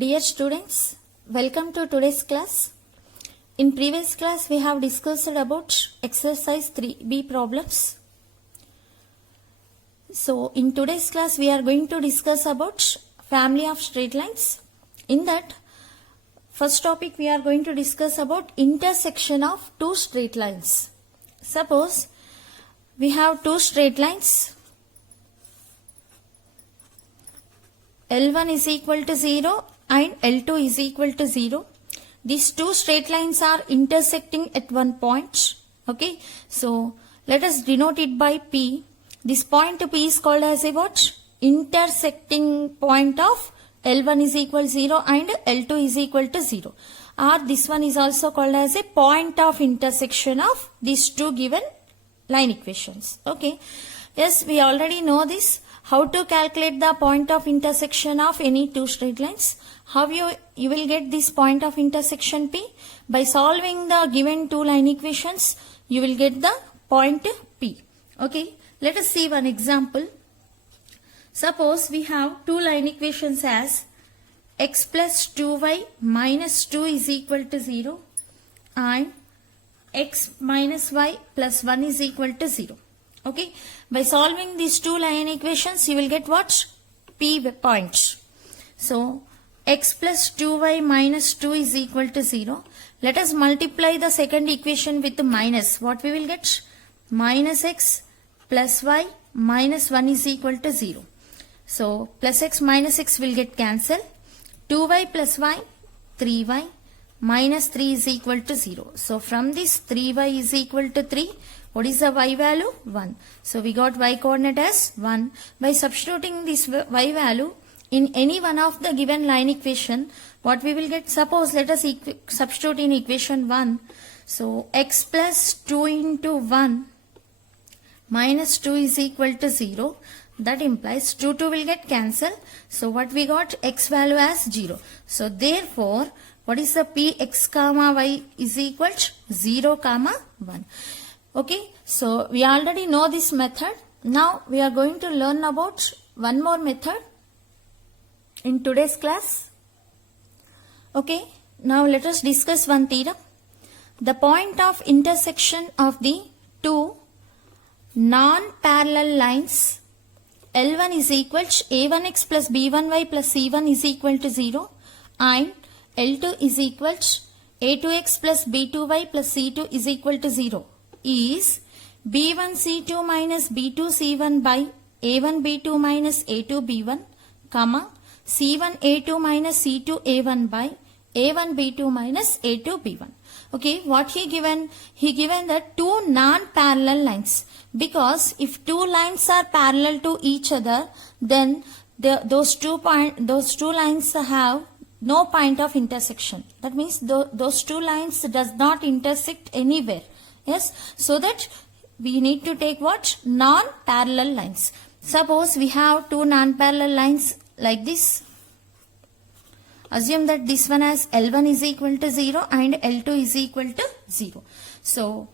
Dear students, welcome to today's class. In previous class, we have discussed about exercise 3B problems. So, in today's class, we are going to discuss about family of straight lines. In that, first topic we are going to discuss about intersection of two straight lines. Suppose we have two straight lines. L1 is equal to 0 and L2 is equal to 0. These two straight lines are intersecting at one point. Okay, so let us denote it by P. This point P is called as a what? Intersecting point of L1 is equal to 0 and L2 is equal to 0. Or this one is also called as a point of intersection of these two given line equations. Okay, yes, we already know this. How to calculate the point of intersection of any two straight lines? How you will get this point of intersection P? By solving the given two line equations, you will get the point P. Okay, let us see one example. Suppose we have two line equations as x plus 2y minus 2 is equal to 0 and x minus y plus 1 is equal to 0. Okay, by solving these two line equations, you will get what? P points. So, x plus 2y minus 2 is equal to 0. Let us multiply the second equation with the minus. What we will get? Minus x plus y minus 1 is equal to 0. So, plus x minus x will get cancelled. 2y plus y, 3y minus 3 is equal to 0. So, from this 3y is equal to 3. What is the y value? 1. So, we got y coordinate as 1. By substituting this y value in any one of the given line equation, what we will get? Suppose let us substitute in equation 1. So, x plus 2 into 1 minus 2 is equal to 0. That implies 2 will get cancelled. So, what we got? X value as 0. So, therefore, what is the p x comma y is equal to 0 comma 1. Okay, so we already know this method. Now we are going to learn about one more method in today's class. Okay, now let us discuss one theorem. The point of intersection of the two non-parallel lines L1 is equal to a1x plus b1y plus c1 is equal to 0 and L2 is equal to a2x plus b2y plus c2 is equal to 0 is b1c2 minus b2c1 by a1b2 minus a2b1, comma c1a2 minus c2a1 by a1b2 minus a2b1. Okay, what he given? He given that two non-parallel lines. Because if two lines are parallel to each other, then those two lines have no point of intersection. That means those two lines does not intersect anywhere. Yes, so that we need to take what? Non-parallel lines. Suppose we have two non-parallel lines like this. Assume that this one as L1 is equal to 0 and L2 is equal to 0. So,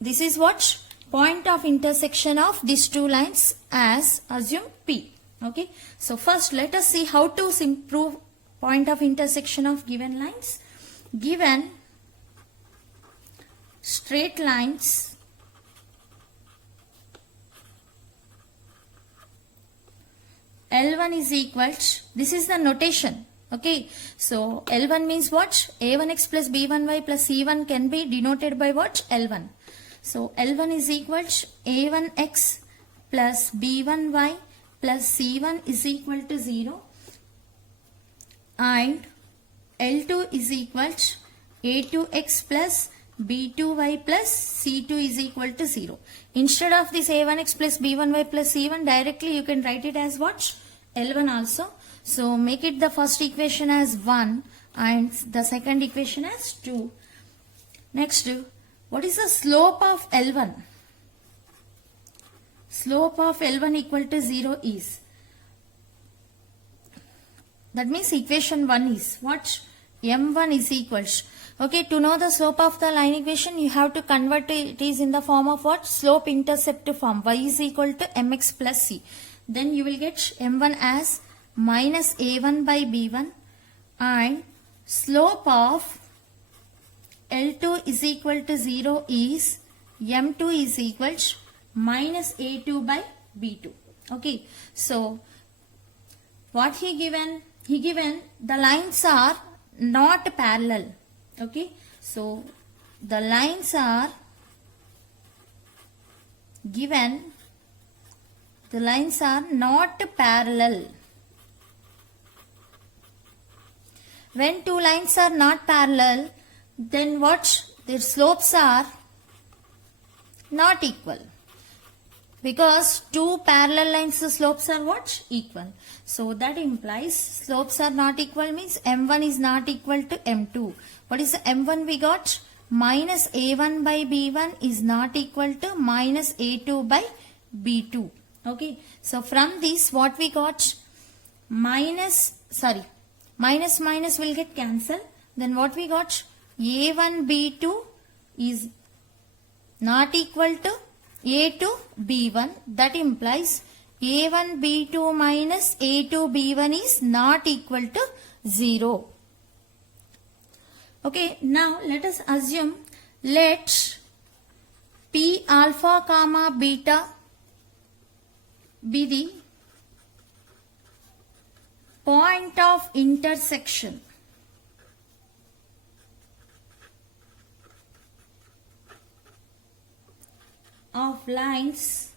this is what? Point of intersection of these two lines as assume P. Okay. So, first let us see how to prove point of intersection of given lines. Given straight lines L1 is equal to, this is the notation. Okay, so L1 means what? A1x plus b1y plus c1 can be denoted by what? L1. So L1 is equal to a1x plus b1y plus c1 is equal to 0 and L2 is equal to a2x plus b2y plus c2 is equal to 0. Instead of this a1x plus b1y plus c1, directly you can write it as what? L1 also. So make it the first equation as 1 and the second equation as 2. Next, what is the slope of L1? Slope of L1 equal to 0 is, that means equation 1 is what? M1 is equal to, okay, to know the slope of the line equation, you have to convert it is in the form of what? Slope intercept form. Y is equal to mx plus c. Then you will get m1 as minus a1 by b1 and slope of L2 is equal to 0 is M2 is equal to minus A2 by B2. Okay, so what he given? He given the lines are not parallel. Okay, so the lines are given, the lines are not parallel. When two lines are not parallel, then what? Their slopes are not equal. Because two parallel lines, the slopes are what? Equal. So that implies slopes are not equal means M1 is not equal to M2. What is the M1 we got? Minus A1 by B1 is not equal to minus A2 by B2. Okay. So from this what we got? Minus minus will get cancelled. Then what we got? A1 B2 is not equal to A2 B1. That implies A1 B2 minus A2 B1 is not equal to 0. Okay, now let us assume, let P alpha comma beta be the point of intersection of lines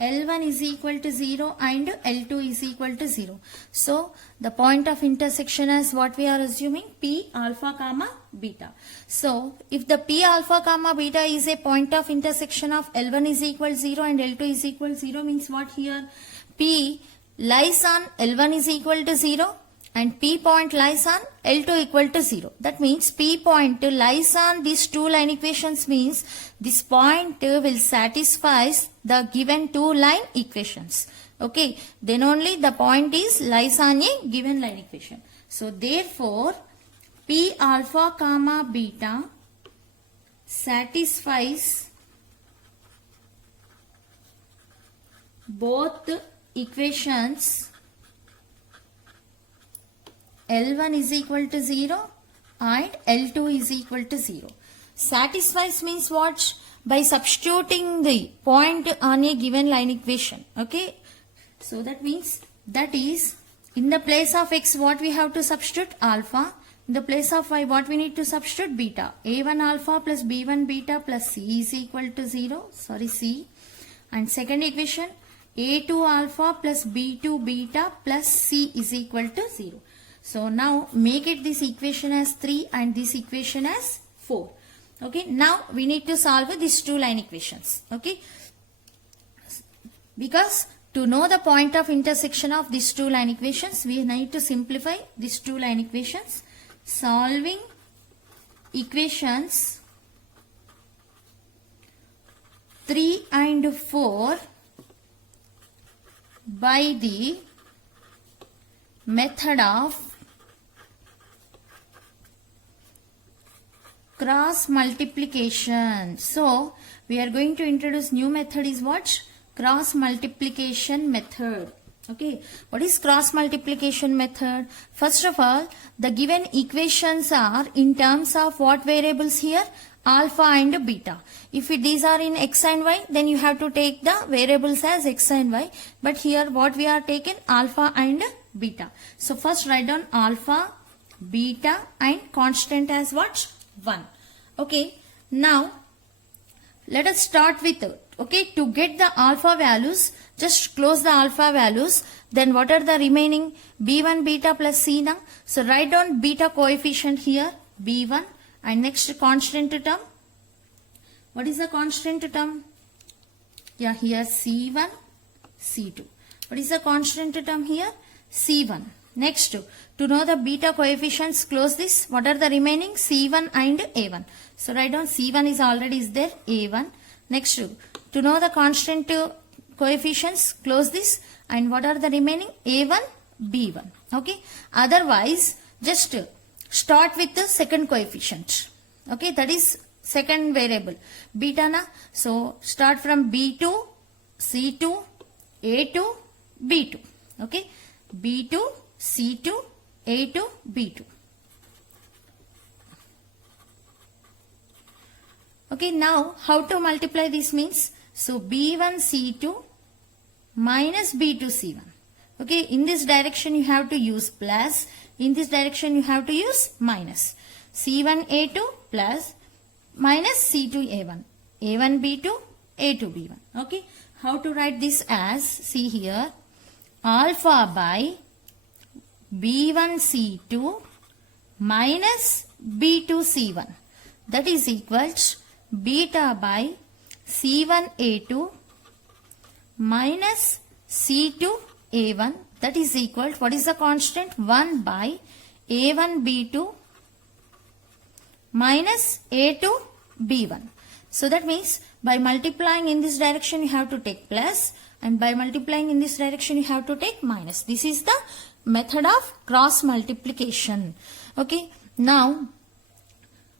L1 is equal to 0 and L2 is equal to 0. So the point of intersection is what we are assuming, P alpha comma beta. So if the P alpha comma beta is a point of intersection of L1 is equal to 0 and L2 is equal to 0, means what here? P lies on L1 is equal to 0 and P point lies on L2 equal to 0. That means P point lies on these two line equations, means this point will satisfy the given two line equations. Okay, then only the point is lies on a given line equation. So therefore P alpha comma beta satisfies both equations L1 is equal to 0 and L2 is equal to 0. Satisfies means what? By substituting the point on a given line equation. Okay. So that means, that is, in the place of x what we have to substitute? Alpha. In the place of y what we need to substitute? Beta. A1 alpha plus B1 beta plus C is equal to 0. Sorry, C. And second equation, A2 alpha plus B2 beta plus C is equal to 0. So now make it this equation as 3 and this equation as 4. Okay, now we need to solve these two line equations. Okay, because to know the point of intersection of these two line equations, we need to simplify these two line equations. Solving equations 3 and 4 by the method of cross multiplication. So we are going to introduce new method is what? Cross multiplication method. Okay, what is cross multiplication method? First of all, the given equations are in terms of what variables here? Alpha and beta. If these are in x and y, then you have to take the variables as x and y. But here what we are taking? Alpha and beta. So first write down alpha, beta and constant as what? 1. Okay, now let us start with okay, to get the alpha values, just close the alpha values. Then what are the remaining? B1 beta plus C now. So write down beta coefficient here, B1, and next constant term. What is the constant term? Yeah, here C1, C2. What is the constant term here? C1. Next, to know the beta coefficients, close this. What are the remaining? C1 and A1. So write down C1 is already is there, A1. Next, to know the constant coefficients, close this. And what are the remaining? A1, B1. Okay. Otherwise, just start with the second coefficient. Okay. That is second variable. Beta na. So start from B2, C2, A2, B2. Okay. B2, C2, A2 B2. Okay, now how to multiply this means? So B1 C2 minus B2 C1. Okay, in this direction you have to use plus, in this direction you have to use minus. C1 A2 plus minus C2 A1. A1 B2, A2 B1. Okay, how to write this as? See here, alpha by B1 C2 minus B2 C1. That is equals beta by C1 A2 minus C2 A1. That is equal, what is the constant? 1 by A1 B2 minus A2 B1. So that means by multiplying in this direction you have to take plus, and by multiplying in this direction you have to take minus. This is the method of cross multiplication. Okay, now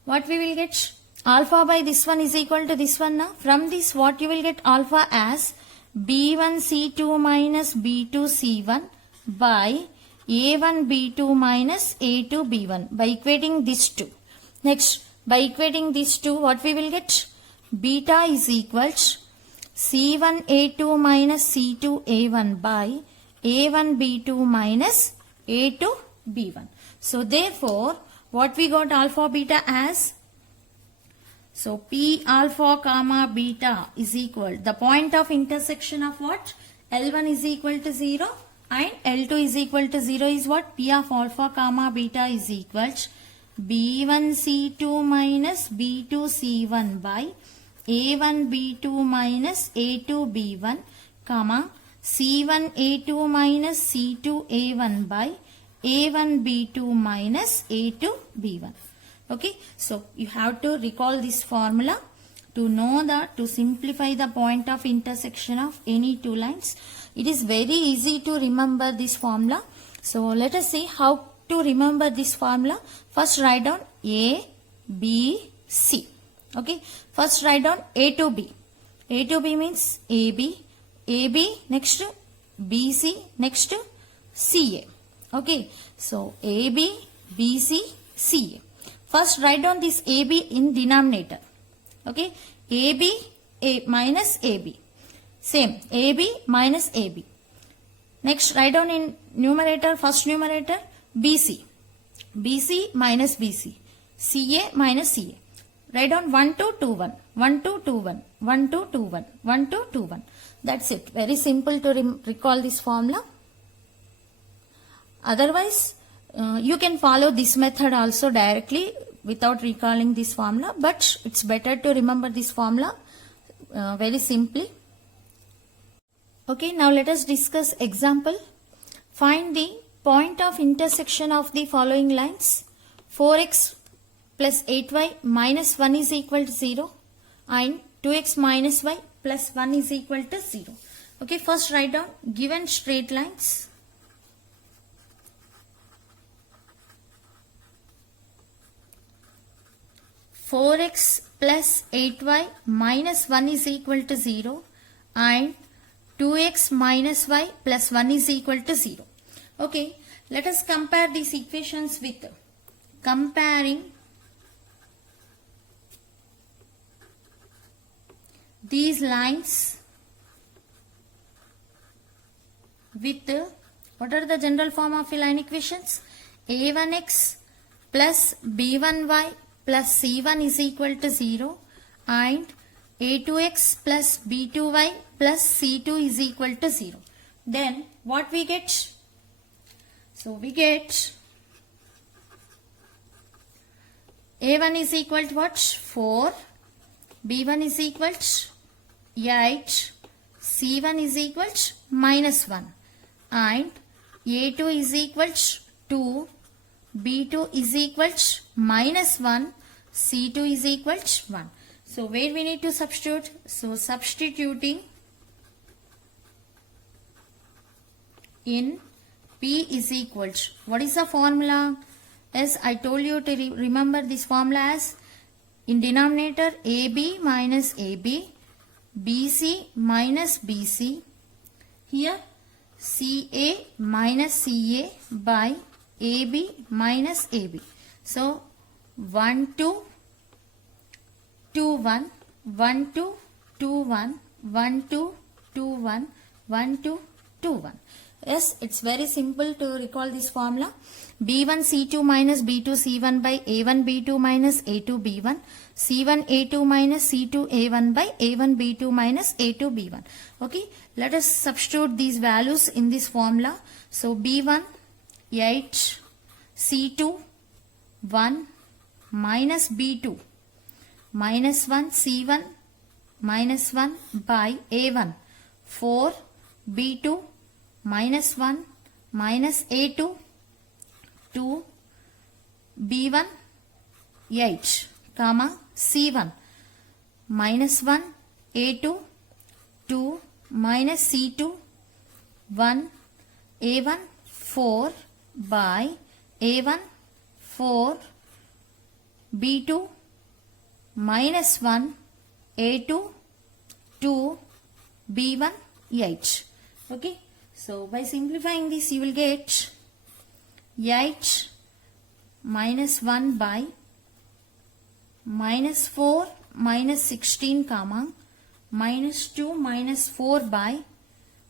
what we will get? Alpha by this one is equal to this one now. From this what you will get? Alpha as B1 C2 minus B2 C1 by A1 B2 minus A2 B1 by equating these two. Next, by equating these two, what we will get? Beta is equals C1 A2 minus C2 A1 by A1 B2 minus A2 B1. So therefore, what we got alpha beta as? So P alpha comma beta is equal, the point of intersection of what? L1 is equal to 0 and L2 is equal to 0 is what? P of alpha comma beta is equals B1 C2 minus B2 C1 by A1 B2 minus A2 B1 comma C1 A2 minus C2 A1 by A1 B2 minus A2 B1. Okay, so you have to recall this formula to know that, to simplify the point of intersection of any two lines. It is very easy to remember this formula. So let us see how to remember this formula. First write down A, B, C. Okay, first write down A to B. A to B means AB, AB next to BC next to CA. Okay, so AB, BC, CA. First write down this AB in denominator. Okay, AB minus AB. Same, AB minus AB. Next write down in numerator, first numerator, BC. BC minus BC. CA minus CA. Write down 1 2 2 1. 1 2 2 1. 1 2 2 1. 1 2 2 1. That's it. Very simple to recall this formula. Otherwise, you can follow this method also directly without recalling this formula, but it's better to remember this formula very simply. Okay, now let us discuss example. Find the point of intersection of the following lines. 4x plus 8y minus 1 is equal to 0 and 2x minus y plus 1 is equal to 0. Okay, first write down given straight lines. Four x plus 8y minus 1 is equal to 0 and 2x minus y plus 1 is equal to 0. Okay, let us compare these equations with comparing these lines with what are the general form of line equations? A1x plus B1y plus C1 is equal to 0 and A2x plus B2y plus C2 is equal to 0. Then what we get? So we get A1 is equal to what? 4, B1 is equal to 8, C1 is equal to minus 1 and A2 is equal to 2, B2 is equal to minus 1, C2 is equal to 1. So where we need to substitute? So substituting in P is equal to, what is the formula? As I told you to remember this formula as in denominator AB minus AB, BC minus BC, here CA minus CA by AB minus AB. So 1 2 2 1 1 2 2 1 1 2 2 1 1 2 2 1. Yes, it's very simple to recall this formula. B1 C2 minus B2 C1 by A1 B2 minus A2 B1. C1 A2 minus C2 A1 by A1 B2 minus A2 B1. Okay, let us substitute these values in this formula. So B1 8, C2 1 minus B2 minus 1 C1 minus 1 by A1 4 B2 minus 1 minus A2 2 B1 8 comma C1 minus 1 A2 2 minus C2 1 A1 4 by A1 4 B2 minus 1 A2 2 B1 8. Okay, so by simplifying this you will get 8 minus 1 by minus 4 minus 16 comma minus 2 minus 4 by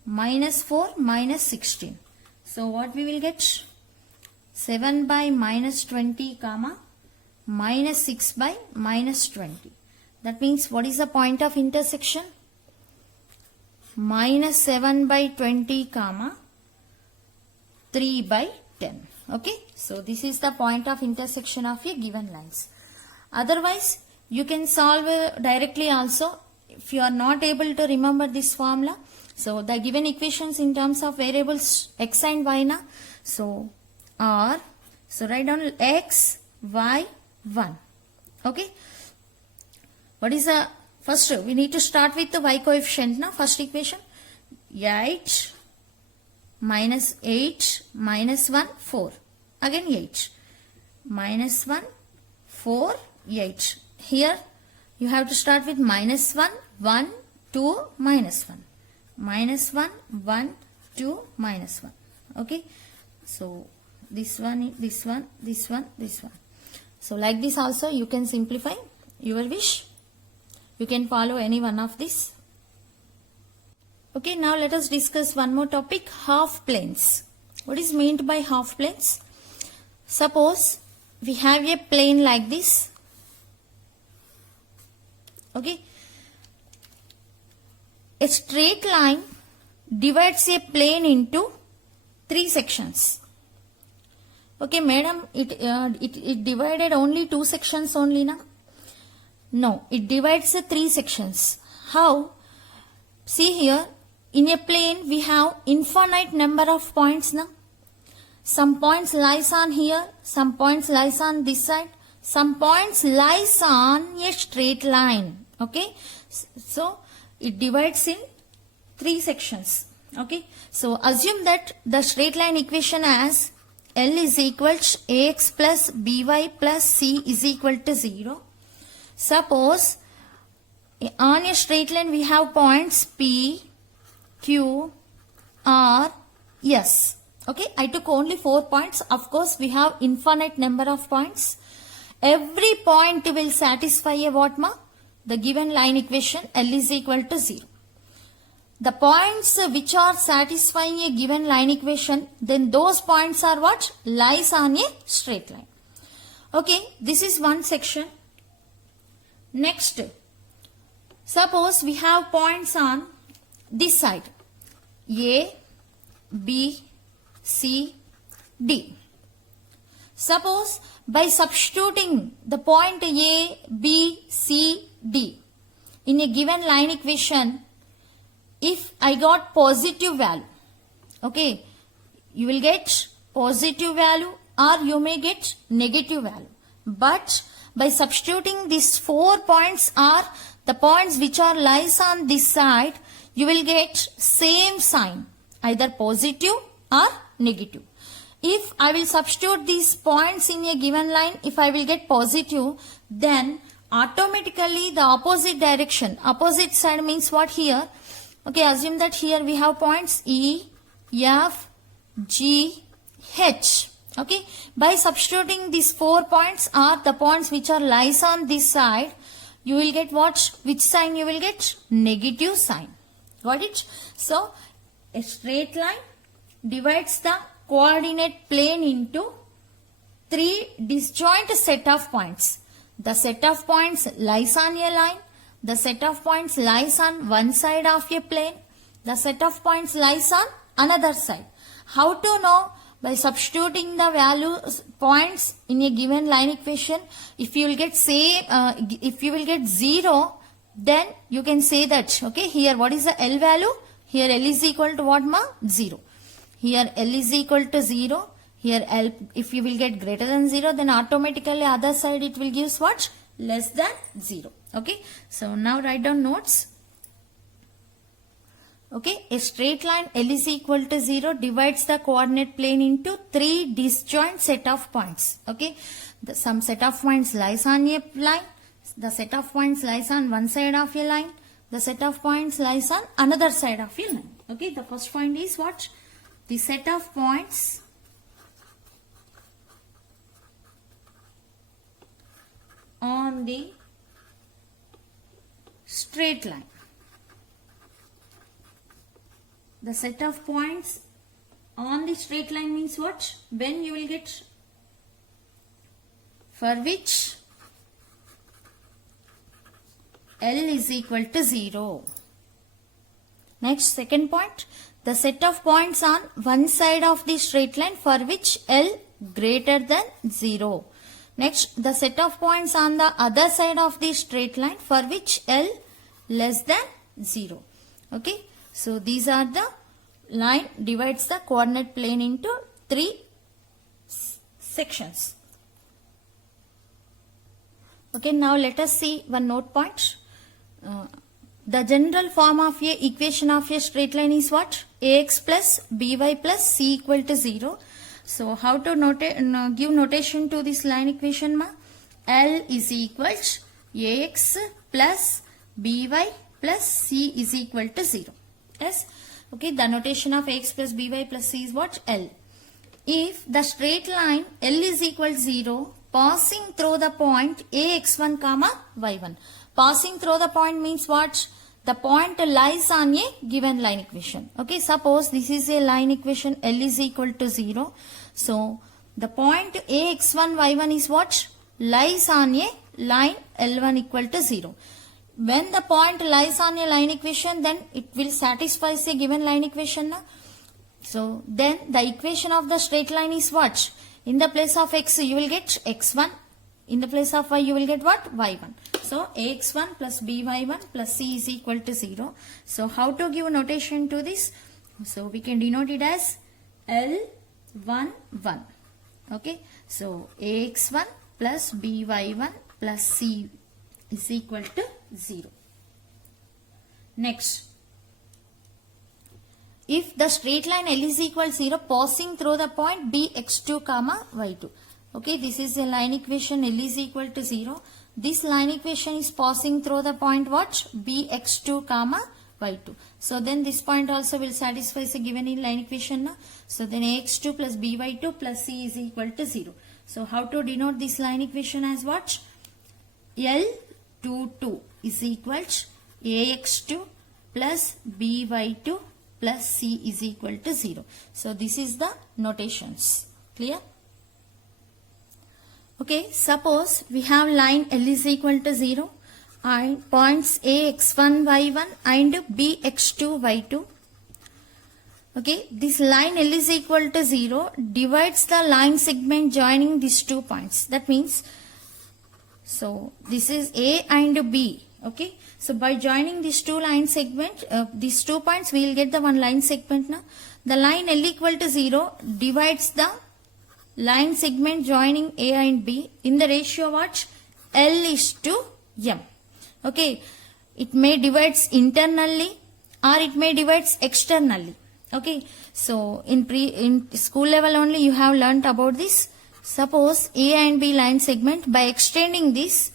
minus 4 minus 16. So what we will get? 7 by minus 20 comma minus 6 by minus 20. That means what is the point of intersection? Minus 7 by 20 comma 3 by 10. Okay, so this is the point of intersection of a given lines. Otherwise you can solve directly also if you are not able to remember this formula. So the given equations in terms of variables x and y na, so are, so write down x, y, 1. Okay, what is the first? We need to start with the y coefficient na, first equation 8 minus 8 minus 1 4, again 8 minus 1 4 8. Here you have to start with minus 1 1 2 minus 1 minus 1 1 2 minus 1. Okay, so this one, this one, this one, this one. So like this also you can simplify your wish. You can follow any one of these. Okay, now let us discuss one more topic, half planes. What is meant by half planes? Suppose we have a plane like this. Okay, a straight line divides a plane into 3 sections. Okay, madam, it divided only 2 sections only na? No, it divides 3 sections. How? See here, in a plane we have infinite number of points na? Some points lies on here, some points lies on this side, some points lies on a straight line. Okay, so it divides in 3 sections. Okay, so assume that the straight line equation as L is equal to ax plus by plus c is equal to 0. Suppose on a straight line we have points P, Q, R, S. Okay, I took only 4 points. Of course, we have infinite number of points. Every point will satisfy a what ma? The given line equation L is equal to 0. The points which are satisfying a given line equation, then those points are what? Lies on a straight line. Okay, this is one section. Next, suppose we have points on this side, A, B, C, D. Suppose by substituting the point A, B, C, D in a given line equation, if I got positive value, okay, you will get positive value or you may get negative value. But by substituting these 4 points are the points which are lies on this side, you will get same sign, either positive or negative. If I will substitute these points in a given line, if I will get positive, then automatically the opposite direction, opposite side means what here? Okay, assume that here we have points E, F, G, H. Okay, by substituting these 4 points are the points which are lies on this side, you will get what? Which sign you will get? Negative sign. Got it? So, a straight line divides the coordinate plane into 3 disjoint set of points. The set of points lies on a line. The set of points lies on one side of a plane. The set of points lies on another side. How to know? By substituting the values points in a given line equation. If you will get if you will get 0, then you can say that, okay, here what is the L value? Here L is equal to what, ma? 0. Here L is equal to 0. Here L, if you will get greater than 0, then automatically other side it will give what? Less than 0. Okay. So now write down notes. Okay, a straight line L is equal to 0 divides the coordinate plane into 3 disjoint set of points. Okay, some set of points lies on a line, the set of points lies on one side of a line, the set of points lies on another side of a line. Okay, the first point is what? The set of points on the straight line. The set of points on the straight line means what? When you will get, for which L is equal to 0. Next, second point, the set of points on one side of the straight line for which L greater than 0. Next, the set of points on the other side of the straight line for which L less than 0. Okay. So, these are the line divides the coordinate plane into 3 sections. Okay, now let us see one note point. The general form of a equation of a straight line is what? Ax plus by plus c equal to 0. So, how to give notation to this line equation, ma? L is equals Ax plus by plus c is equal to 0. Yes. Okay, the notation of Ax plus by plus c is what? L. If the straight line L is equal to 0 passing through the point Ax1 comma y1. Passing through the point means what? The point lies on a given line equation. Okay, suppose this is a line equation, L is equal to 0. So, the point Ax1 y1 is what? Lies on a line L1 equal to 0. When the point lies on a line equation, then it will satisfy a given line equation. Na? So, then the equation of the straight line is what? In the place of x, you will get x1. In the place of y, you will get what? Y1. So, ax1 plus by1 plus c is equal to 0. So, how to give notation to this? So, we can denote it as L11. Okay. So, ax1 plus by1 plus c is equal to 0. Next, if the straight line L is equal to 0 passing through the point bx2 comma y2. Okay, this is a line equation, L is equal to 0. This line equation is passing through the point what? Bx2 comma y2. So then this point also will satisfy a given in line equation. Na? So then ax2 plus by2 plus c is equal to 0. So how to denote this line equation as what? L22 is equal to ax2 plus by2 plus c is equal to 0. So this is the notations. Clear? Okay, suppose we have line L is equal to 0 and points ax1 y1 and bx2 y2. Okay, this line L is equal to 0 divides the line segment joining these 2 points. That means, so this is A and B. Okay, so by joining these 2 line segment, these 2 points, we will get the one line segment. Now, the line L equal to 0 divides the line segment joining A and B in the ratio what? L is to M. Okay, it may divides internally or it may divides externally. Okay, so in school level only you have learnt about this. Suppose A and B line segment, by extending this,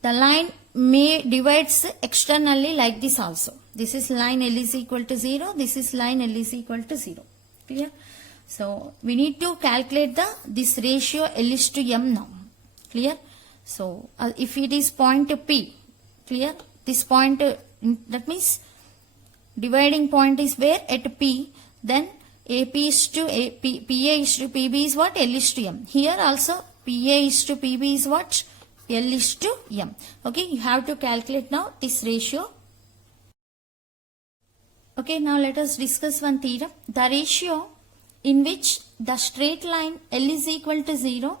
the line may divides externally like this also. This is line L is equal to 0. This is line L is equal to 0. Clear? So we need to calculate this ratio L is to M now. Clear? So if it is point P, clear? This point, that means dividing point is where? At P. Then AP is to PA is to PB is what? L is to M. Here also PA is to PB is what? L is to M. Okay, you have to calculate now this ratio. Okay, now let us discuss one theorem. The ratio in which the straight line L is equal to 0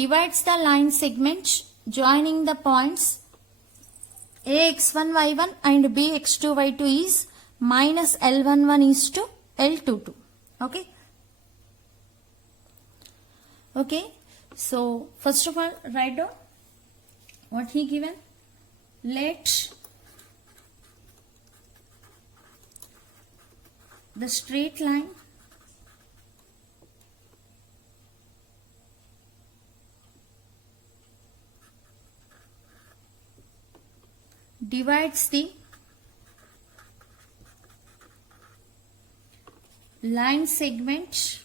divides the line segment joining the points ax1 y1 and bx2 y2 is minus L11 is to L22. Okay. Okay. So first of all, write down what he given. Let the straight line divides the line segment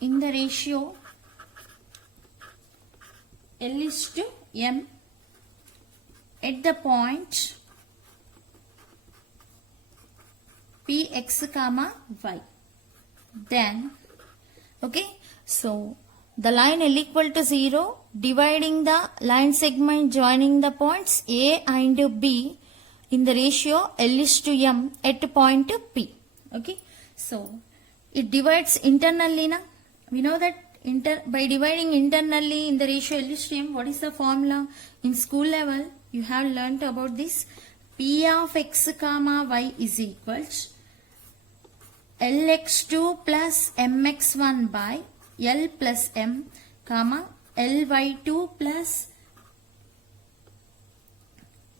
in the ratio L is to M at the point Px comma y. Then, okay, so the line L equal to 0 dividing the line segment joining the points A and B in the ratio L is to M at point P. Okay, so it divides internally na. We know that by dividing internally in the ratio L is to M, what is the formula? In school level you have learnt about this. P of x comma y is equals Lx2 plus mx1 by L plus M comma Ly2 plus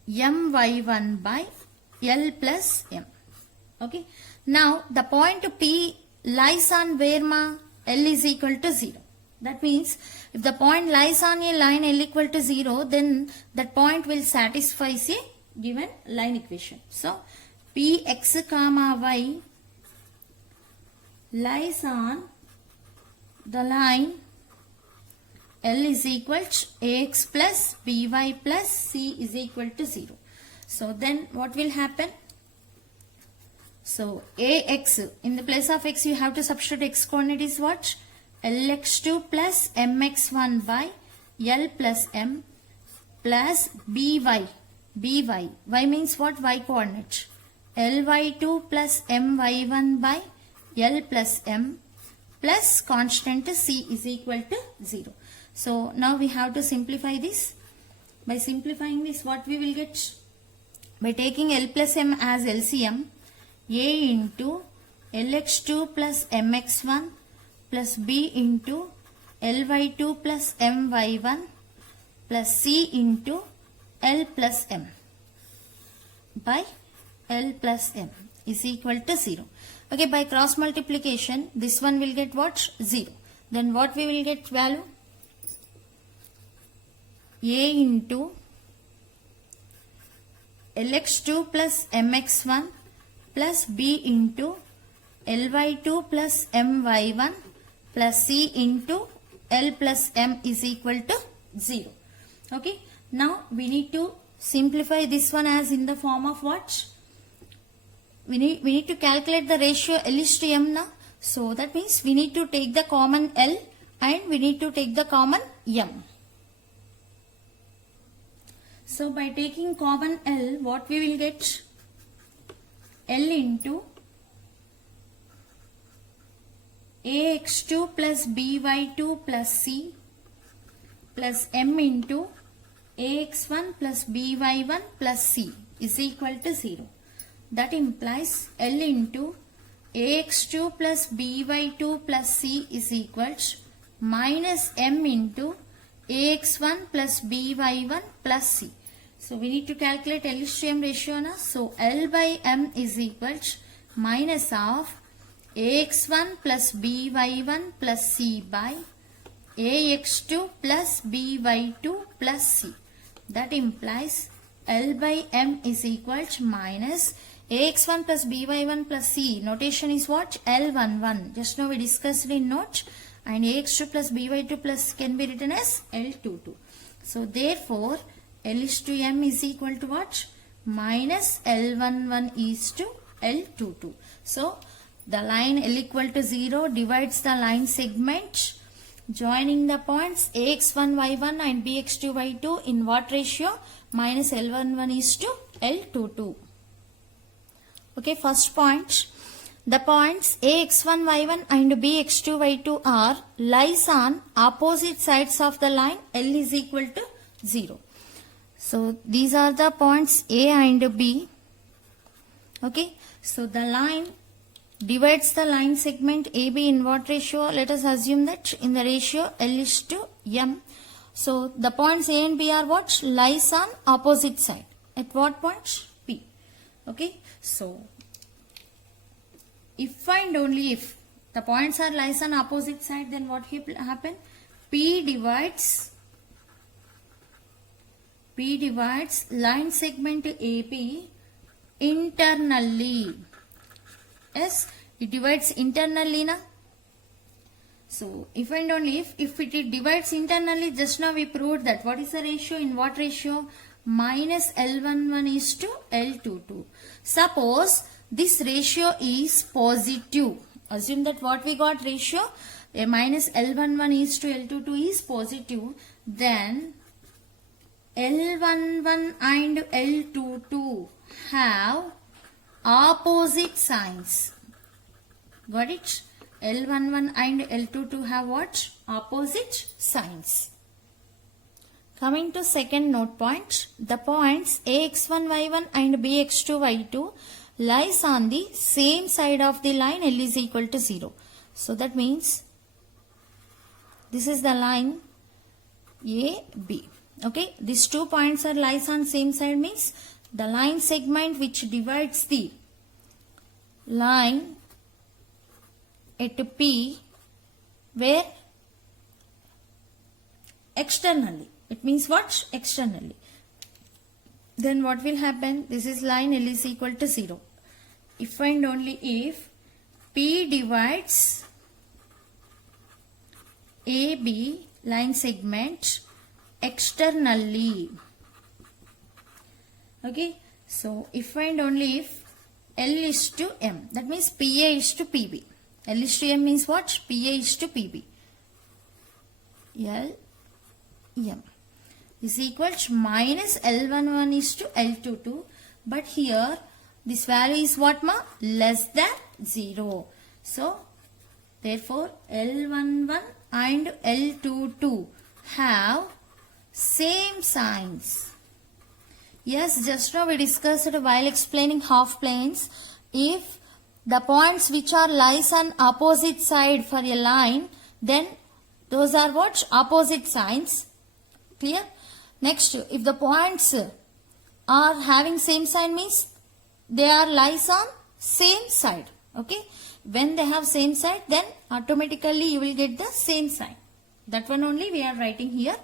My1 by L plus M. Okay. Now the point P lies on where ma? L is equal to 0. That means if the point lies on a line L equal to 0, then that point will satisfy a given line equation. So Px comma y lies on the line L is equal to Ax plus By plus C is equal to 0. So then what will happen? So Ax, in the place of x you have to substitute x coordinate is what? Lx2 plus mx1 by L plus M plus By. Y means what? Y coordinate. Ly2 plus My1 by L plus M plus constant C is equal to 0. So now we have to simplify this. By simplifying this, what we will get? By taking L plus M as LCM, A into Lx2 plus mx1 plus B into Ly2 plus My1 plus C into L plus M by L plus M is equal to 0. Okay, by cross multiplication, this one will get what? 0. Then what we will get value? A into Lx2 plus mx1 plus B into Ly2 plus My1 plus C into L plus M is equal to 0. Okay. Now we need to simplify this one as in the form of what? We need to calculate the ratio L is to M now. So that means we need to take the common L and we need to take the common M. So by taking common L, what we will get? L into Ax2 plus By2 plus C plus M into Ax1 plus By1 plus C is equal to 0. That implies L into Ax2 plus By2 plus C is equal to minus M into Ax1 plus By1 plus C. So we need to calculate L is to M ratio na. So L by M is equal to minus of Ax1 plus By1 plus C by Ax2 plus By2 plus C. That implies L by M is equal to minus AX1 plus BY1 plus C. Notation is what? L11. Just now we discussed in note. And AX2 plus BY2 plus can be written as L22. So therefore, L is to M is equal to what? Minus L11 is to L22. So the line L equal to 0 divides the line segment joining the points AX1 Y1 and BX2 Y2 in what ratio? Minus L11 is to L22. Okay, first point. The points AX1 Y1 and BX2 Y2 are lies on opposite sides of the line L is equal to 0. So these are the points A and B. Okay, so the line divides the line segment AB in what ratio? Let us assume that in the ratio L is to M. So the points A and B are what? Lies on opposite side. At what point? P. Okay, so if and only if the points are lies on opposite side, then what will happen? P divides line segment AB internally. Yes, it divides internally na. So if and only if it divides internally, just now we proved that. What is the ratio? In what ratio? Minus L11 is to L22. Suppose this ratio is positive. Assume that what we got ratio? A minus L11 is to L22 is positive. Then L11 and L22 have opposite signs. Got it? L11 and L22 have what? Opposite signs. Coming to second note point. The points AX1 Y1 and BX2 Y2 lies on the same side of the line L is equal to 0. So that means this is the line AB. Okay, these 2 points are lies on same side means the line segment which divides the line at P where externally. It means what? Externally. Then what will happen? This is line L is equal to 0. If and only if P divides AB line segment externally. Okay, so if and only if L is to M, that means PA is to PB. L is to M means what? PA is to PB. L M is equal to minus L11 is to L22. But here this value is what ma? Less than 0. So therefore L11 and L22 have same signs. Yes, just now we discussed while explaining half planes. If the points which are lies on opposite side for a line, then those are what? Opposite signs. Clear? Next, if the points are having same sign means they are lies on same side. Okay? When they have same side, then automatically you will get the same sign. That one only we are writing here.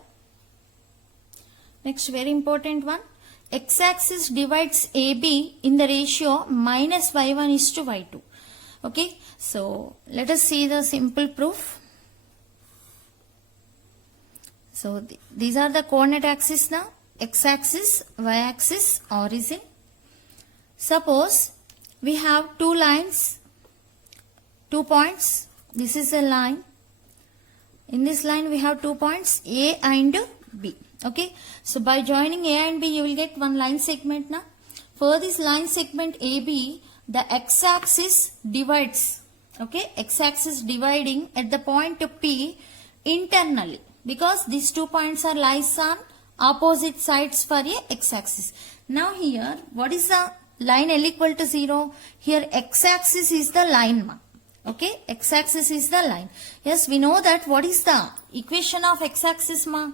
Next, very important one. X-axis divides AB in the ratio minus Y1 is to Y2. Okay, so let us see the simple proof. So these are the coordinate axes now. X-axis, Y-axis, origin. Suppose we have two lines, 2 points. This is a line. In this line we have 2 points A and B. Okay, so by joining A and B you will get one line segment now. For this line segment AB, the x-axis divides. Okay, x-axis dividing at the point P internally, because these 2 points are lies on opposite sides for a x-axis. Now here, what is the line L equal to 0? Here x-axis is the line ma. Okay, x-axis is the line. Yes, we know that. What is the equation of x-axis ma?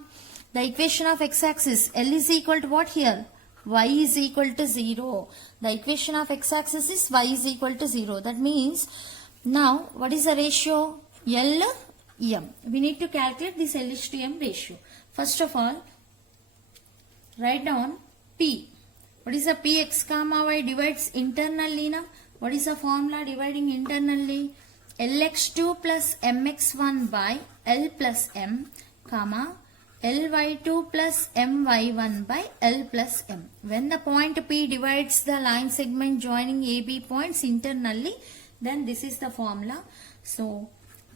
The equation of x-axis, L is equal to what here? Y is equal to 0. The equation of x-axis is Y is equal to 0. That means, now what is the ratio? L, M. We need to calculate this L is to M ratio. First of all, write down P. What is the px comma y divides internally now? What is the formula dividing internally? Lx2 plus mx1 by L plus m, comma Ly2 plus my1 by L plus m. When the point P divides the line segment joining AB points internally, then this is the formula. So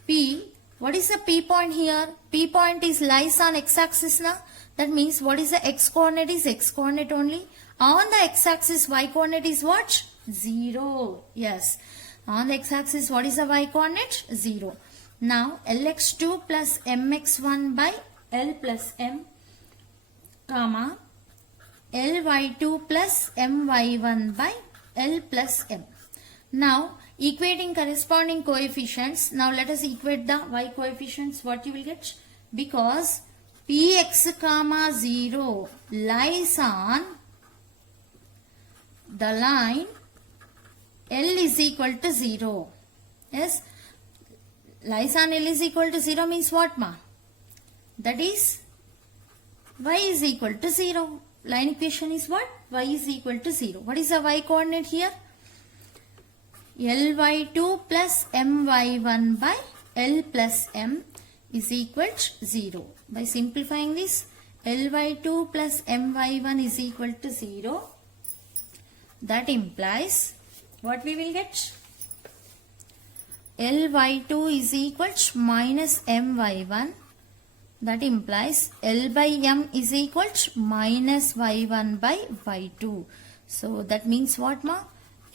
P, what is the P point here? P point is lies on x-axis now. That means what is the x coordinate is x coordinate only. On the x-axis y coordinate is what? 0. Yes. On the x-axis what is the y coordinate? 0. Now Lx2 plus mx1 by L plus m, comma Ly2 plus my1 by L plus m. Now equating corresponding coefficients. Now let us equate the y coefficients. What you will get? Because px comma 0 lies on the line L is equal to 0. Yes. Lies on L is equal to 0 means what, ma? That is y is equal to 0. Line equation is what? Y is equal to 0. What is the y coordinate here? Ly2 plus my1 by L plus m is equal to 0. By simplifying this, Ly2 plus my1 is equal to 0. That implies what we will get? Ly2 is equal to minus my1. That implies L by m is equal to minus y1 by y2. So that means what, ma?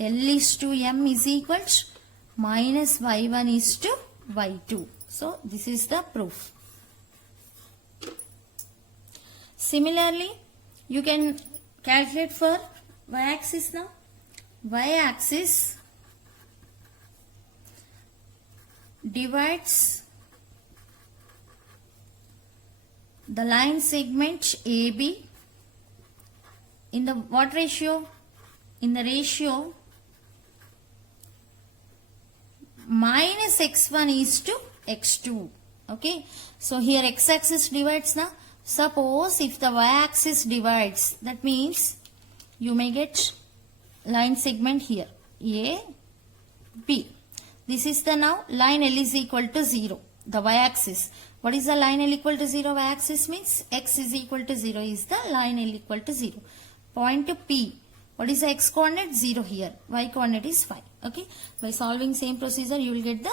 L is to m is equal to minus y1 is to y2. So this is the proof. Similarly, you can calculate for y-axis now. Y-axis divides the line segment AB in the what ratio? In the ratio minus x1 is to x2. Okay. So here x-axis divides now. Suppose if the y-axis divides, that means you may get line segment here A, B. This is the now line L is equal to 0. The y-axis. What is the line L equal to 0? Y-axis means x is equal to 0 is the line L equal to 0. Point P. What is the x coordinate? 0 here. Y coordinate is 5. Okay. By solving same procedure, you will get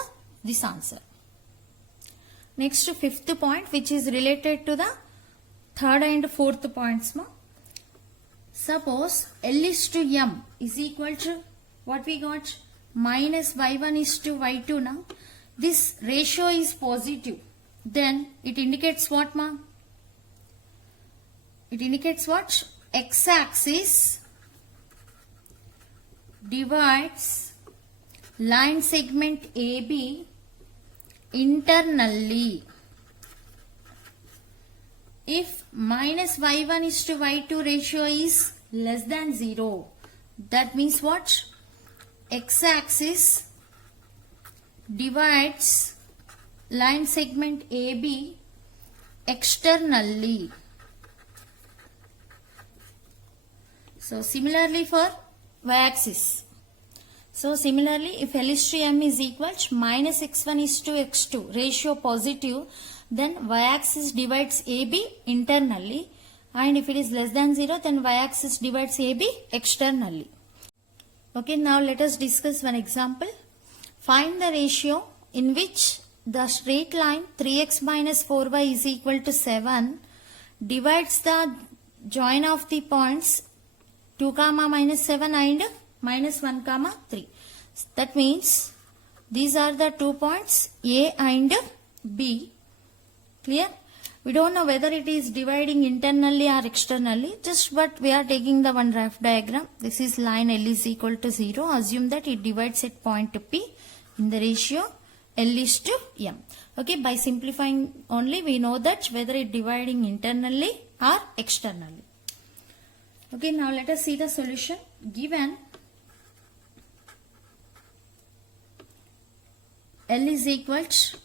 this answer. Next, fifth point, which is related to the third and fourth points. Suppose L is to m is equal to what we got? Minus y1 is to y2 now. This ratio is positive. Then it indicates what, ma? It indicates what? X-axis divides line segment AB internally. If minus y1 is to y2 ratio is less than 0, that means what? X-axis divides line segment AB externally. So similarly for y-axis. So similarly, if L is to m is equal to minus x1 is to x2 ratio positive, then y-axis divides AB internally, and if it is less than 0, then y-axis divides AB externally. Okay, now let us discuss one example. Find the ratio in which the straight line 3x minus 4y is equal to 7 divides the join of the points 2 comma minus 7 and minus 1 comma 3. That means these are the 2 points A and B. Clear? We don't know whether it is dividing internally or externally, but we are taking the one rough diagram. This is line L is equal to 0. Assume that it divides at point P in the ratio L is to m. Okay, by simplifying only we know that whether it dividing internally or externally. Okay, now let us see the solution. Given L is equal to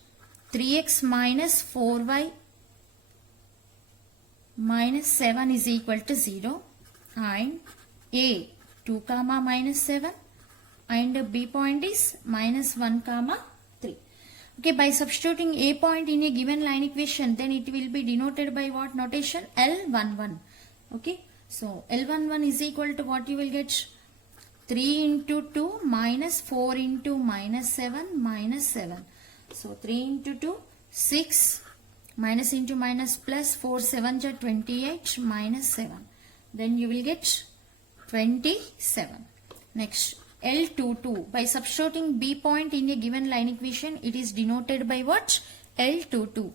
3x minus 4y minus 7 is equal to 0 and A 2 comma minus 7 and B point is minus 1 comma 3. Okay, by substituting A point in a given line equation, then it will be denoted by what notation? L11. Okay, so L11 is equal to what you will get? 3 into 2 minus 4 into minus 7 minus 7. So 3 into 2, 6 minus into minus plus 4 7 are 28 minus 7. Then you will get 27. Next, L22. By substituting B point in a given line equation, it is denoted by what? L22.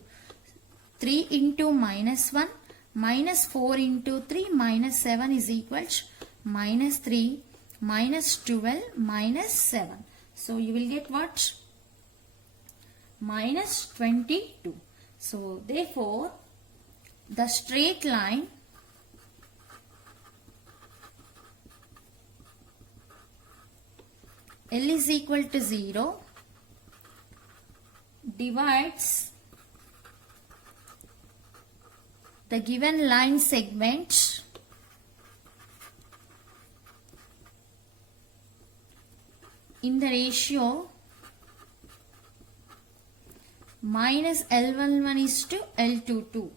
3 into minus 1 minus 4 into 3 minus 7 is equal to minus 3 minus 12 minus 7. So you will get what? Minus 22. So therefore, the straight line L is equal to 0 divides the given line segment in the ratio minus L11 is to L22.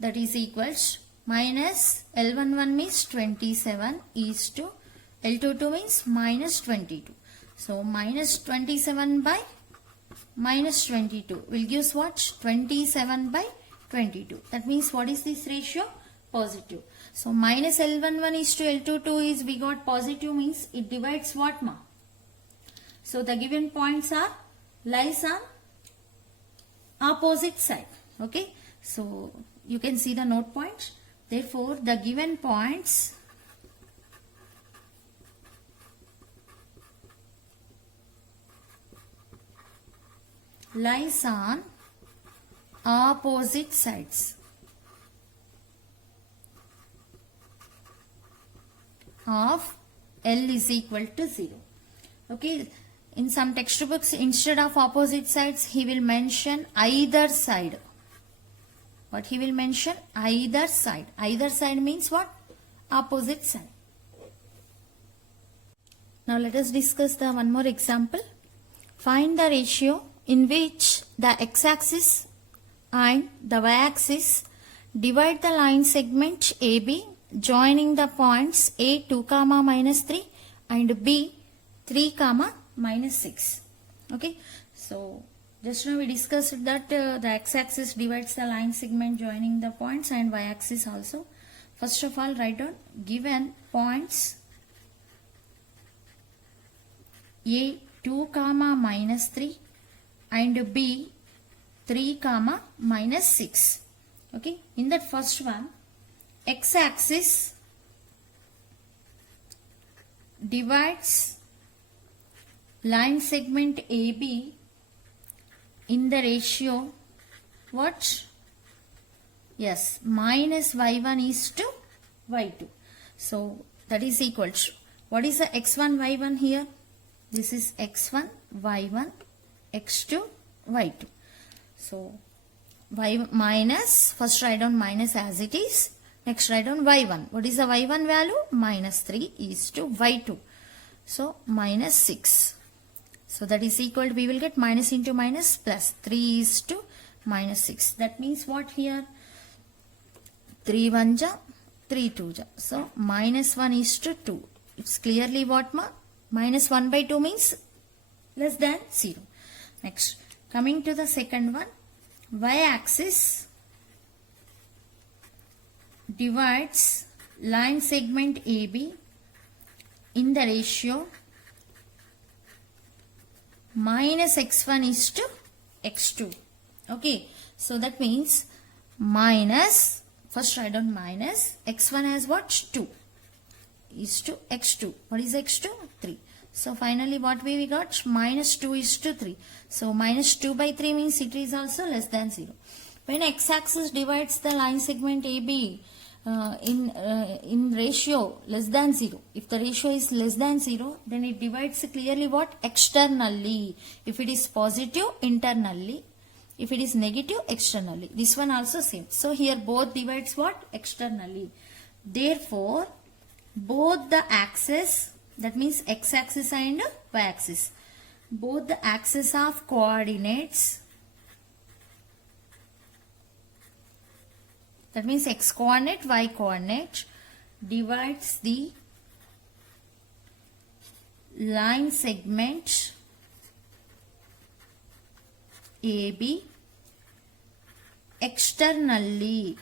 That is equals minus L11 means 27 is to L22 means minus 22. So minus 27 by minus 22 will give us what? 27 by 22. That means what is this ratio? Positive. So minus L11 is to L22 is we got positive means it divides what ma? So the given points are lies on opposite side. Okay. So you can see the note points. Therefore the given points lies on opposite sides of L is equal to 0. Okay, in some textbooks instead of opposite sides he will mention either side. What he will mention? Either side. Either side means what? Opposite side. Now let us discuss the one more example. Find the ratio in which the x-axis and the y-axis divide the line segment AB joining the points A 2 comma minus 3 and B 3 comma minus 6. Okay, so just now we discussed that the x-axis divides the line segment joining the points and y-axis also. First of all, write down given points A 2 comma minus 3 and B 3 comma minus 6. Okay, in that first one, x-axis divides line segment AB in the ratio what? Yes, minus y1 is to y2. So that is equal to, what is the x1 y1 here? This is x1 y1 x2 y2. So y minus, first write down minus as it is, next write down y1. What is the y1 value? Minus 3 is to y2. So minus 6. So that is equal to, we will get minus into minus plus 3 is to minus 6. That means what here? 3 1 ja, 3 2 ja. So minus 1 is to 2. It's clearly what ma? Minus 1 by 2 means less than 0. Next, coming to the second one, y-axis divides line segment AB in the ratio minus x1 is to x2. Okay, so that means minus, first write down minus, x1 has what? 2 is to x2. What is x2? 3. So finally what we got? Minus 2 is to 3. So minus 2 by 3 means it is also less than 0. When x-axis divides the line segment AB in ratio less than 0, if the ratio is less than 0, then it divides clearly what? Externally. If it is positive, internally. If it is negative, externally. This one also same. So here both divides what? Externally. Therefore, both the axes, that means x-axis and y-axis, both the axes of coordinates, that means x coordinate, y coordinate, divides the line segment AB externally.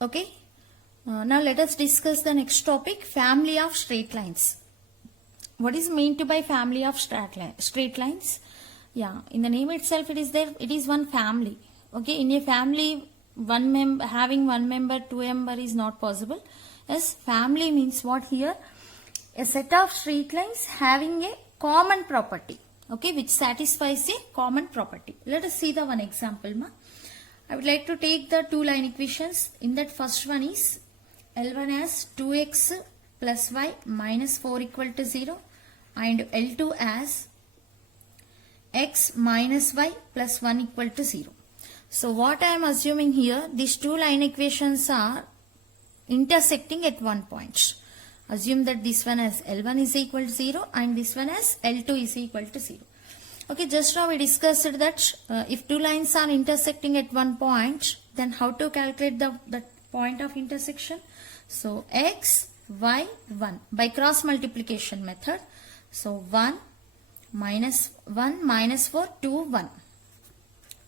Okay. Now let us discuss the next topic, family of straight lines. What is meant by family of straight lines? Yeah, in the name itself it is there, it is one family. Okay, in a family, having one member, two member is not possible. Yes, family means what here? A set of straight lines having a common property. Okay, which satisfies a common property. Let us see the one example, ma. I would like to take the two line equations. In that first one is L1 as 2x plus y minus 4 equal to 0 and L2 as x minus y plus 1 equal to 0. So what I am assuming here, these two line equations are intersecting at one point. Assume that this one as L1 is equal to 0 and this one as L2 is equal to 0. Okay, just now we discussed that if two lines are intersecting at one point, then how to calculate the point of intersection? So x, y, 1 by cross multiplication method. So 1 minus 4, 2, 1.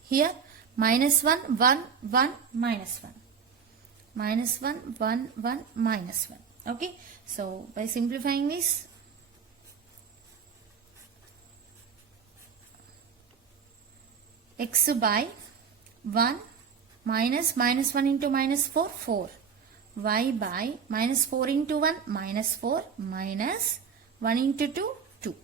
Here minus 1, 1, 1, minus 1. Minus 1, 1, 1, minus 1. Okay, so by simplifying this, x by 1 minus 1 into minus 4, 4. Y by minus 4 into 1, minus 4, minus 1 into 2, 2.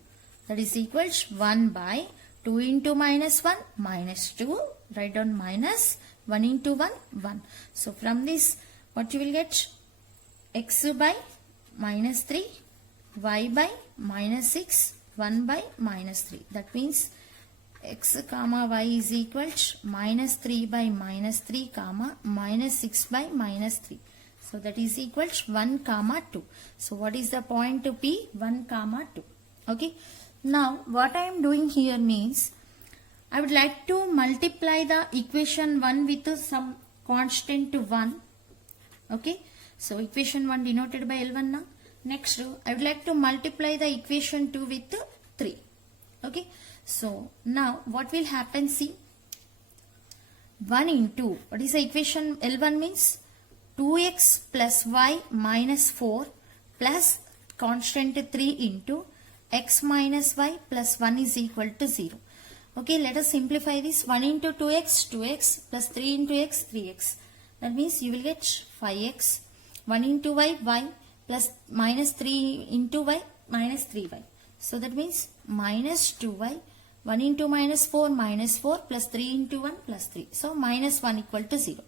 That is equals 1 by 2 into minus 1, minus 2. Write down minus 1 into 1, 1. So from this, what you will get? X by minus 3, y by minus 6, 1 by minus 3. That means x comma y is equal to minus 3 by minus 3 comma minus 6 by minus 3. So that is equal to 1 comma 2. So what is the point to P? 1 comma 2. Okay. Now what I am doing here means I would like to multiply the equation 1 with some constant to 1. Okay. So equation 1 denoted by L1 now. Next I would like to multiply the equation 2 with 3. Okay. So now what will happen? See, 1 into, what is the equation L1 means? 2x plus y minus 4 plus constant 3 into x minus y plus 1 is equal to 0. Okay, let us simplify this. 1 into 2x, 2x plus 3 into x, 3x. That means you will get 5x. 1 into y, y plus minus 3 into y, minus 3y. So that means minus 2y. 1 into minus 4 plus 3 into 1 plus 3. So minus 1 equal to 0.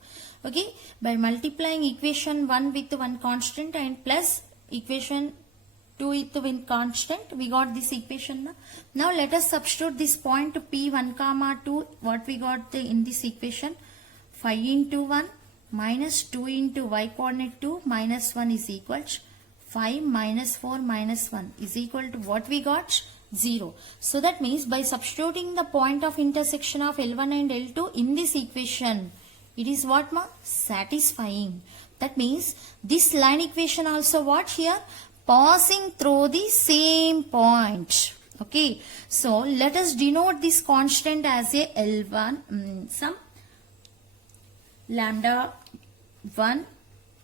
Okay, by multiplying equation 1 with one constant and plus equation 2 with one constant, we got this equation. Now let us substitute this point P1 comma 2. What we got in this equation? 5 into 1 minus 2 into y coordinate 2 minus 1 is equal to 5 minus 4 minus 1 is equal to what we got? 0. So that means by substituting the point of intersection of L1 and L2 in this equation, it is what, ma? Satisfying. That means this line equation also what here? Passing through the same point. Okay. So let us denote this constant as a L1, some lambda 1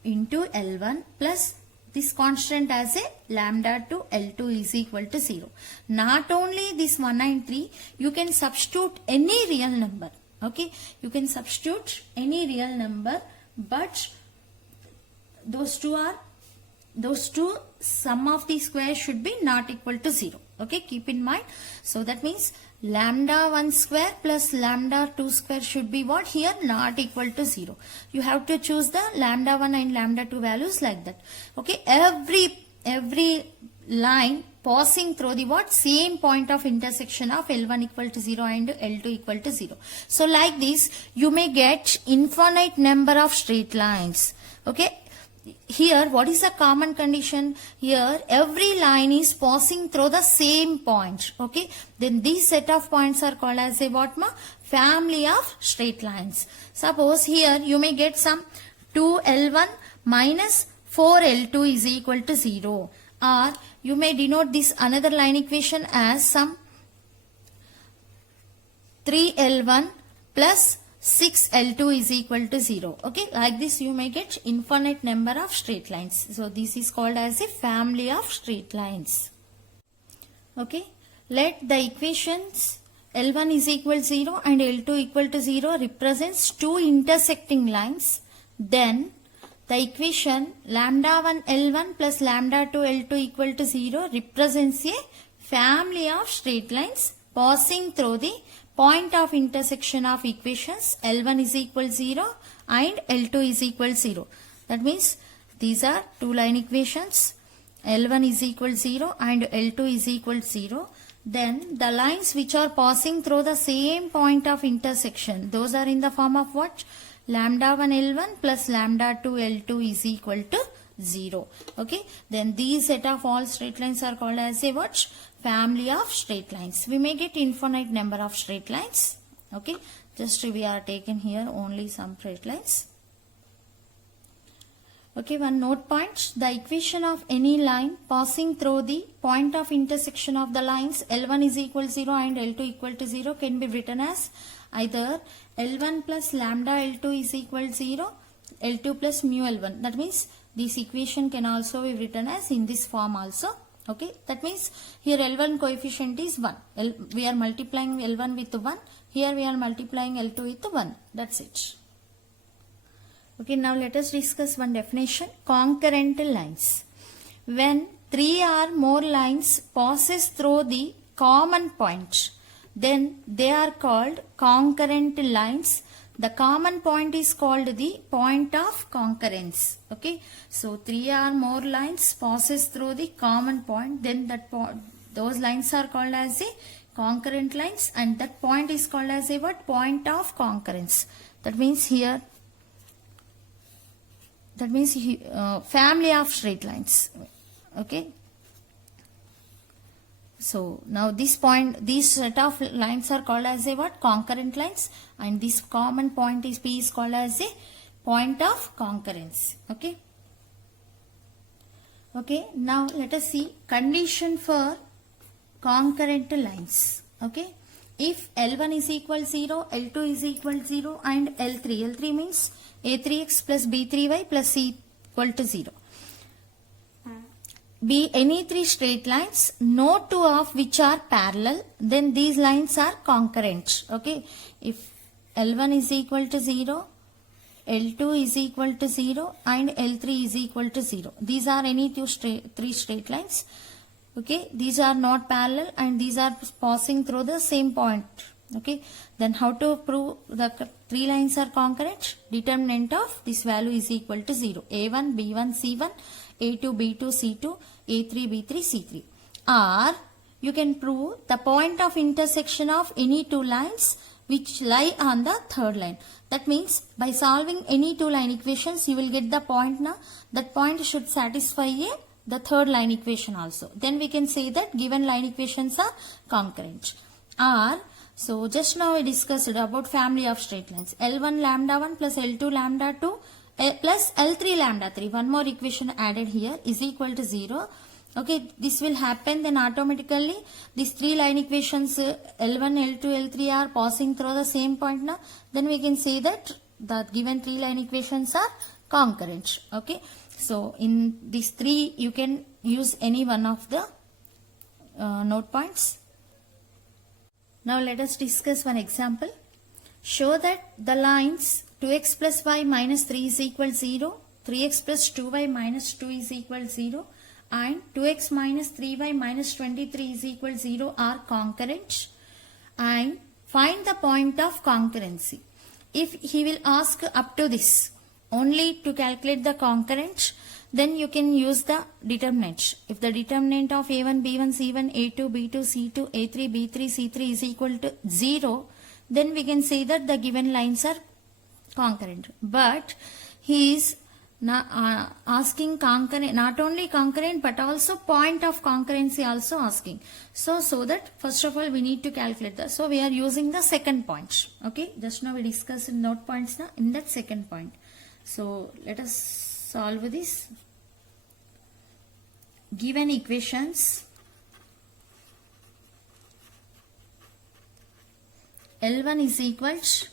into L1 plus this constant as a lambda to L2 is equal to 0. Not only this 1 and 3, you can substitute any real number. Okay, you can substitute any real number, but those two sum of the squares should be not equal to 0. Okay, keep in mind. So that means lambda 1 square plus lambda 2 square should be what here? Not equal to 0. You have to choose the lambda 1 and lambda 2 values like that. Okay, every line passing through the what? Same point of intersection of L1 equal to 0 and L2 equal to 0. So like this, you may get infinite number of straight lines. Okay. Here, what is the common condition? Here, every line is passing through the same point. Okay. Then these set of points are called as a what? Family of straight lines. Suppose here you may get some 2L1 minus 4L2 is equal to 0. Or you may denote this another line equation as some 3L1 plus 6L2 is equal to 0. Okay, like this you may get infinite number of straight lines. So this is called as a family of straight lines. Okay, let the equations L1 is equal to 0 and L2 equal to 0 represents two intersecting lines. Then the equation lambda 1 L1 plus lambda 2 L2 equal to 0 represents a family of straight lines passing through the point of intersection of equations L1 is equal to 0 and L2 is equal to 0. That means these are two line equations. L1 is equal to 0 and L2 is equal to 0. Then the lines which are passing through the same point of intersection, those are in the form of what? Lambda 1 L1 plus lambda 2 L2 is equal to 0. Okay. Then these set of all straight lines are called as a what? Family of straight lines. We may get infinite number of straight lines. Okay. Just we are taking here only some straight lines. Okay, one note point. The equation of any line passing through the point of intersection of the lines L1 is equal to 0 and L2 equal to 0 can be written as either L1 plus lambda L2 is equal to 0, L2 plus mu L1. That means this equation can also be written as in this form also. Okay, that means here L1 coefficient is 1. We are multiplying L1 with 1. Here we are multiplying L2 with 1. That's it. Okay, now let us discuss one definition. Concurrent lines. When three or more lines passes through the common point, then they are called concurrent lines. The common point is called the point of concurrence. Okay, so three or more lines passes through the common point, then those lines are called as a concurrent lines, and that point is called as a what? Point of concurrence. That means here, family of straight lines. Okay. So now this set of lines are called as a what? Concurrent lines, and this common point is P is called as a point of concurrence. Okay. Okay. Now let us see condition for concurrent lines. Okay. If L1 is equal to 0, L2 is equal to 0 and L3 means A3x plus B3y plus C equal to 0. Be any three straight lines, no two of which are parallel, then these lines are concurrent. Okay. If L1 is equal to 0, L2 is equal to 0 and L3 is equal to 0. These are any three straight lines. Okay. These are not parallel and these are passing through the same point. Okay. Then how to prove the three lines are concurrent? Determinant of this value is equal to 0. A1, B1, C1, A2, B2, C2, A3, B3, C3. Or you can prove the point of intersection of any two lines which lie on the third line. That means by solving any two line equations you will get the point now. That point should satisfy the third line equation also. Then we can say that given line equations are concurrent. Or so just now we discussed about family of straight lines. L1 lambda 1 plus L2 lambda 2 plus L3 lambda 3. One more equation added here is equal to 0. Okay, this will happen, then automatically these three line equations L1, L2, L3 are passing through the same point now. Then we can say that the given three line equations are concurrent. Okay, so in these three you can use any one of the note points. Now let us discuss one example. Show that the lines 2x plus y minus 3 is equal to 0, 3x plus 2y minus 2 is equal to 0 and 2x minus 3y minus 23 is equal to 0 are concurrent, and find the point of concurrency. If he will ask up to this only to calculate the concurrent, then you can use the determinant. If the determinant of A1, B1, C1, A2, B2, C2, A3, B3, C3 is equal to 0, then we can say that the given lines are concurrent. But he is asking concurrent, not only concurrent but also point of concurrency also asking. So that first of all we need to calculate that. So we are using the second point. Okay, just now we discussed in note points now in that second point. So let us solve this. Given equations, L1 is equal to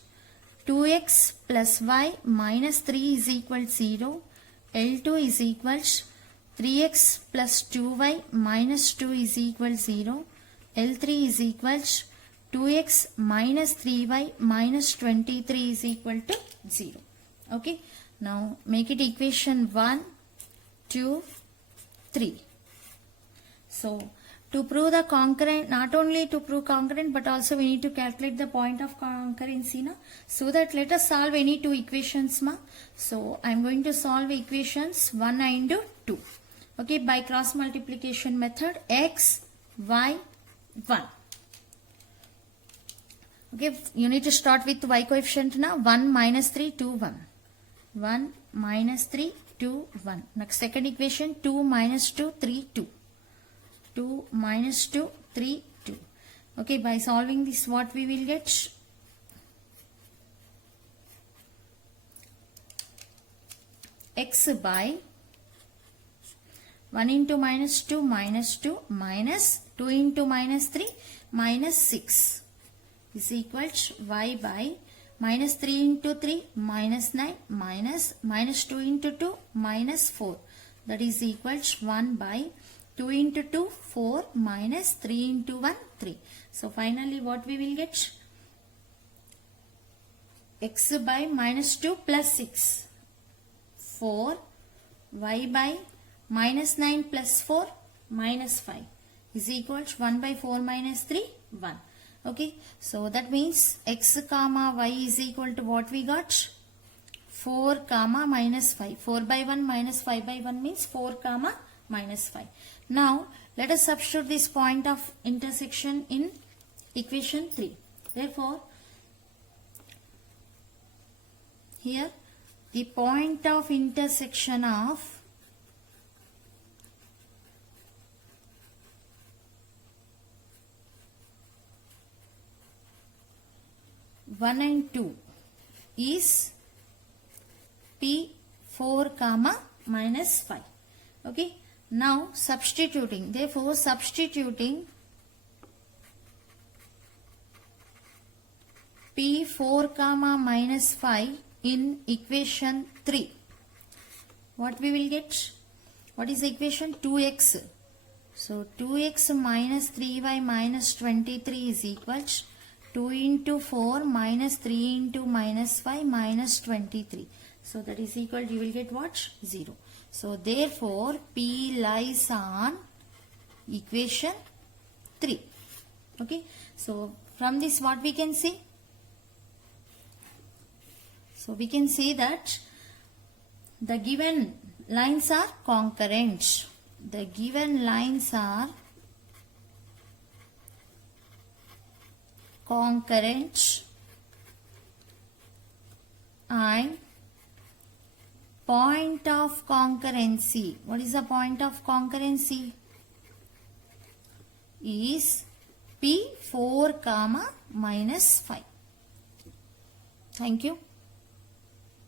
2x plus y minus 3 is equal to 0. L2 is equal to 3x plus 2y minus 2 is equal to 0. L3 is equal to 2x minus 3y minus 23 is equal to 0. Okay. Now make it equation 1, 2, 3. So to prove the concurrent, not only to prove concurrent but also we need to calculate the point of concurrency. Na? So that let us solve any two equations. So I am going to solve equations 1 and 2. Okay, by cross multiplication method, x, y, 1. Okay, you need to start with y coefficient now. 1 minus 3, 2, 1. 1 minus 3, 2, 1. Next second equation, 2 minus 2, 3, 2. 2 minus 2, 3, 2. Okay, by solving this what we will get? X by 1 into minus 2 minus 2 minus 2 into minus 3 minus 6 is equal to y by minus 3 into 3 minus 9 minus 2 into 2 minus 4. That is equal to 1 by 2 into 2, 4 minus 3 into 1, 3. So finally what we will get? X by minus 2 plus 6, 4, y by minus 9 plus 4 minus 5 is equal to 1 by 4 minus 3, 1. Okay, so that means x comma y is equal to what we got? 4 comma minus 5. 4 by 1 minus 5 by 1 means 4 comma minus 5. Now let us substitute this point of intersection in equation 3. Therefore, here the point of intersection of one and 2 is P4 comma minus 5. Okay. Now substituting, therefore substituting P4 comma minus 5 in equation 3. What we will get? What is the equation? 2x. So 2x minus 3y minus 23 is equal to 2 into 4 minus 3 into minus 5 minus 23. So that is equal to, you will get what? 0. So therefore P lies on equation 3. Okay. So from this what we can see? So we can say that the given lines are concurrent. The given lines are concurrent and point of concurrency. What is the point of concurrency? Is P4 comma minus 5. Thank you.